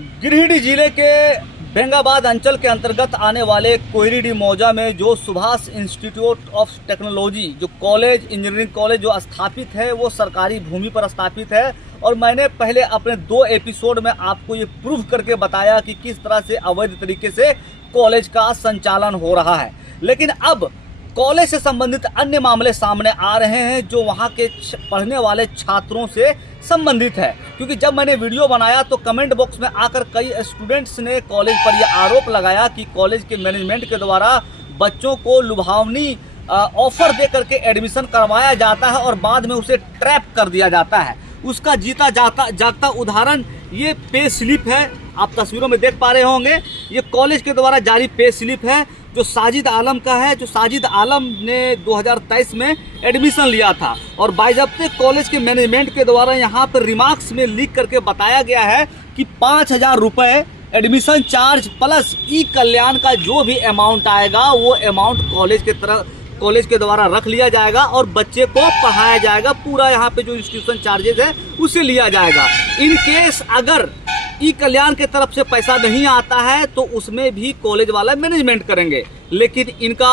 गिरिडीह जिले के बेंगाबाद अंचल के अंतर्गत आने वाले कोयरीडी मौजा में जो सुभाष इंस्टीट्यूट ऑफ टेक्नोलॉजी जो कॉलेज इंजीनियरिंग कॉलेज जो स्थापित है वो सरकारी भूमि पर स्थापित है। और मैंने पहले अपने 2 एपिसोड में आपको ये प्रूव करके बताया कि किस तरह से अवैध तरीके से कॉलेज का संचालन हो रहा है। लेकिन अब कॉलेज से संबंधित अन्य मामले सामने आ रहे हैं जो वहाँ के पढ़ने वाले छात्रों से संबंधित है। क्योंकि जब मैंने वीडियो बनाया तो कमेंट बॉक्स में आकर कई स्टूडेंट्स ने कॉलेज पर यह आरोप लगाया कि कॉलेज के मैनेजमेंट के द्वारा बच्चों को लुभावनी ऑफर दे करके एडमिशन करवाया जाता है और बाद में उसे ट्रैप कर दिया जाता है। उसका जीता जागता उदाहरण ये पे स्लिप है, आप तस्वीरों में देख पा रहे होंगे। ये कॉलेज के द्वारा जारी पे स्लिप है जो साजिद आलम का है। जो साजिद आलम ने 2023 में एडमिशन लिया था और बाइज़ब्ते कॉलेज के मैनेजमेंट के द्वारा यहाँ पर रिमार्क्स में लिख करके बताया गया है कि 5,000 रुपये एडमिशन चार्ज प्लस ई कल्याण का जो भी अमाउंट आएगा वो अमाउंट कॉलेज के द्वारा रख लिया जाएगा और बच्चे को पढ़ाया जाएगा। पूरा यहाँ पे जो इंस्टीट्यूशन चार्जेज है उसे लिया जाएगा। इन केस अगर ई कल्याण के तरफ से पैसा नहीं आता है तो उसमें भी कॉलेज वाला मैनेजमेंट करेंगे। लेकिन इनका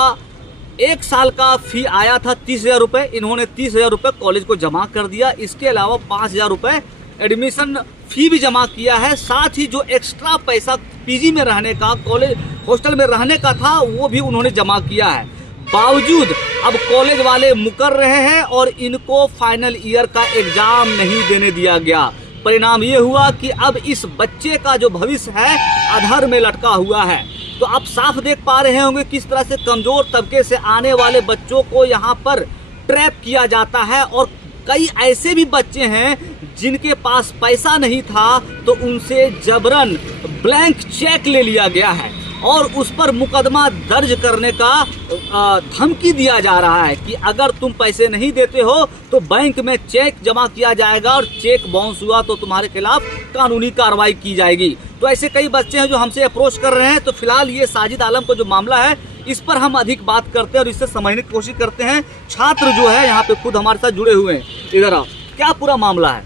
1 साल का फी आया था 30,000 रुपये, इन्होंने 30,000 रुपये कॉलेज को जमा कर दिया। इसके अलावा 5,000 रुपये एडमिशन फी भी जमा किया है। साथ ही जो एक्स्ट्रा पैसा पीजी में रहने का, कॉलेज हॉस्टल में रहने का था वो भी उन्होंने जमा किया है। बावजूद अब कॉलेज वाले मुकर रहे हैं और इनको फाइनल ईयर का एग्जाम नहीं देने दिया गया। परिणाम ये हुआ कि अब इस बच्चे का जो भविष्य है अधर में लटका हुआ है। तो आप साफ देख पा रहे होंगे किस तरह से कमजोर तबके से आने वाले बच्चों को यहाँ पर ट्रैप किया जाता है। और कई ऐसे भी बच्चे हैं जिनके पास पैसा नहीं था तो उनसे जबरन ब्लैंक चेक ले लिया गया है और उस पर मुकदमा दर्ज करने का धमकी दिया जा रहा है कि अगर तुम पैसे नहीं देते हो तो बैंक में चेक जमा किया जाएगा और चेक बाउंस हुआ तो तुम्हारे खिलाफ कानूनी कार्रवाई की जाएगी। तो ऐसे कई बच्चे हैं जो हमसे अप्रोच कर रहे हैं। तो फिलहाल ये साजिद आलम का जो मामला है इस पर हम अधिक बात करते हैं और इससे समझने की कोशिश करते हैं। छात्र जो है यहाँ पे खुद हमारे साथ जुड़े हुए हैं। इधर आओ, क्या पूरा मामला है?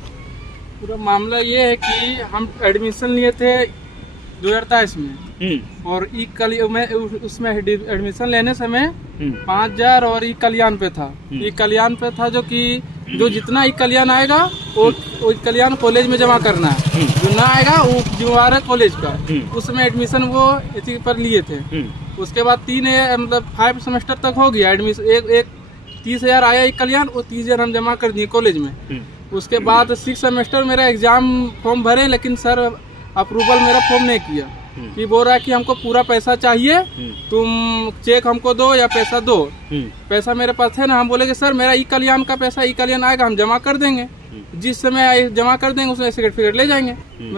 पूरा मामला ये है कि हम एडमिशन लिए थे 2023 में और ई उसमें एडमिशन लेने समय 5,000 और ई कल्याण पे था। ई कल्याण पे था जो कि जो जितना ई कल्याण आएगा वो कल्याण कॉलेज में जमा करना है, जो ना आएगा वो जिम्मेवार है कॉलेज का। उसमें एडमिशन वो इसी पर लिए थे। उसके बाद 5 सेमेस्टर तक हो गया एडमिशन। एक 30,000 आया ई कल्याण, वो 30,000 हम जमा कर दिए कॉलेज में। उसके बाद 6 सेमेस्टर मेरा एग्जाम फॉर्म भरे लेकिन सर अप्रूवल मेरा फॉर्म नहीं किया कि बोल रहा है कि हमको पूरा पैसा चाहिए, तुम चेक हमको दो या पैसा दो। पैसा मेरे पास है ना। हम बोले कि सर मेरा ई कल्याण का पैसा ई कल्याण आएगा हम जमा कर देंगे, जिस समय जमा कर देंगे उसमें सर्टिफिकेट ले जाएंगे।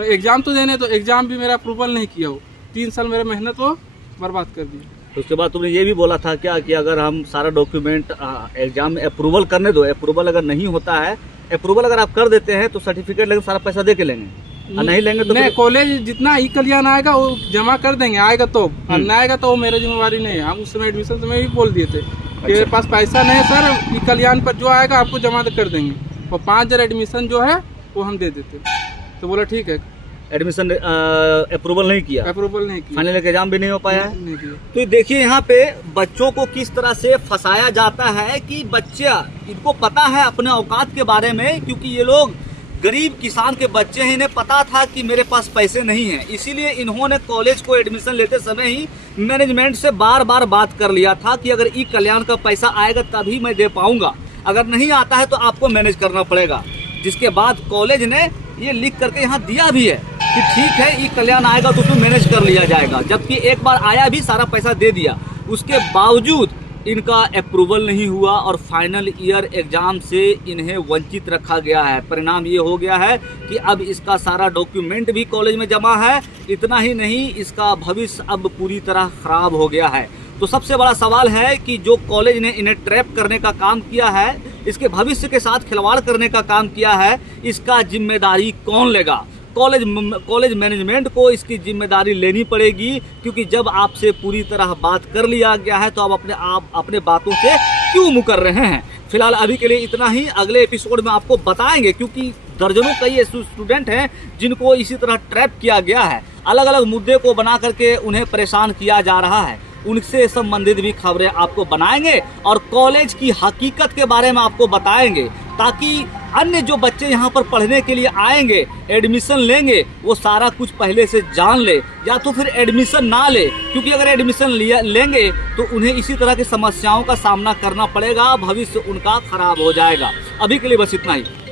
एग्जाम तो देने, तो एग्जाम भी मेरा अप्रूवल नहीं किया। वो 3 साल मेरा मेहनत वो बर्बाद कर दी। तो उसके बाद तुमने ये भी बोला था क्या कि अगर हम सारा डॉक्यूमेंट एग्जाम में अप्रूवल करने दो, अप्रूवल अगर नहीं होता है, अप्रूवल अगर आप कर देते हैं तो सर्टिफिकेट लेकर सारा पैसा दे के लेंगे, नहीं लेंगे तो नहीं। कॉलेज जितना ई कल्याण आएगा वो जमा कर देंगे, आएगा तो, ना आएगा तो वो मेरा जिम्मेवारी नहीं है। हम उस समय एडमिशन समय भी बोल दिए थे कि मेरे पास पैसा नहीं है सर, ई कल्याण पर जो आएगा आपको जमा कर देंगे और 5,000 एडमिशन जो है वो हम दे देते। तो बोला ठीक है। एडमिशन अप्रूवल नहीं किया, फाइनल एग्जाम भी नहीं हो पाया है। नहीं किया। तो देखिए यहाँ पे बच्चों को किस तरह से फंसाया जाता है कि बच्चा, इनको पता है अपने औकात के बारे में, क्योंकि ये लोग गरीब किसान के बच्चे हैं। इन्हें पता था कि मेरे पास पैसे नहीं हैं, इसीलिए इन्होंने कॉलेज को एडमिशन लेते समय ही मैनेजमेंट से बार बार बात कर लिया था कि अगर ई कल्याण का पैसा आएगा तभी मैं दे पाऊंगा, अगर नहीं आता है तो आपको मैनेज करना पड़ेगा। जिसके बाद कॉलेज ने ये लिख करके यहाँ दिया भी है कि ठीक है ई कल्याण आएगा तो उसमें मैनेज कर लिया जाएगा। जबकि एक बार आया भी, सारा पैसा दे दिया, उसके बावजूद इनका अप्रूवल नहीं हुआ और फाइनल ईयर एग्जाम से इन्हें वंचित रखा गया है। परिणाम ये हो गया है कि अब इसका सारा डॉक्यूमेंट भी कॉलेज में जमा है। इतना ही नहीं, इसका भविष्य अब पूरी तरह खराब हो गया है। तो सबसे बड़ा सवाल है कि जो कॉलेज ने इन्हें ट्रैप करने का काम किया है, इसके भविष्य के साथ खिलवाड़ करने का काम किया है, इसका जिम्मेदारी कौन लेगा? कॉलेज मैनेजमेंट को इसकी जिम्मेदारी लेनी पड़ेगी, क्योंकि जब आपसे पूरी तरह बात कर लिया गया है तो आप अपने बातों से क्यों मुकर रहे हैं? फिलहाल अभी के लिए इतना ही, अगले एपिसोड में आपको बताएंगे, क्योंकि दर्जनों कई ऐसे स्टूडेंट हैं जिनको इसी तरह ट्रैप किया गया है, अलग अलग मुद्दे को बना करके उन्हें परेशान किया जा रहा है। उनसे संबंधित भी खबरें आपको बनाएंगे और कॉलेज की हकीकत के बारे में आपको बताएंगे, ताकि अन्य जो बच्चे यहाँ पर पढ़ने के लिए आएंगे, एडमिशन लेंगे, वो सारा कुछ पहले से जान ले, या तो फिर एडमिशन ना ले, क्योंकि अगर एडमिशन लेंगे तो उन्हें इसी तरह की समस्याओं का सामना करना पड़ेगा, भविष्य उनका खराब हो जाएगा। अभी के लिए बस इतना ही।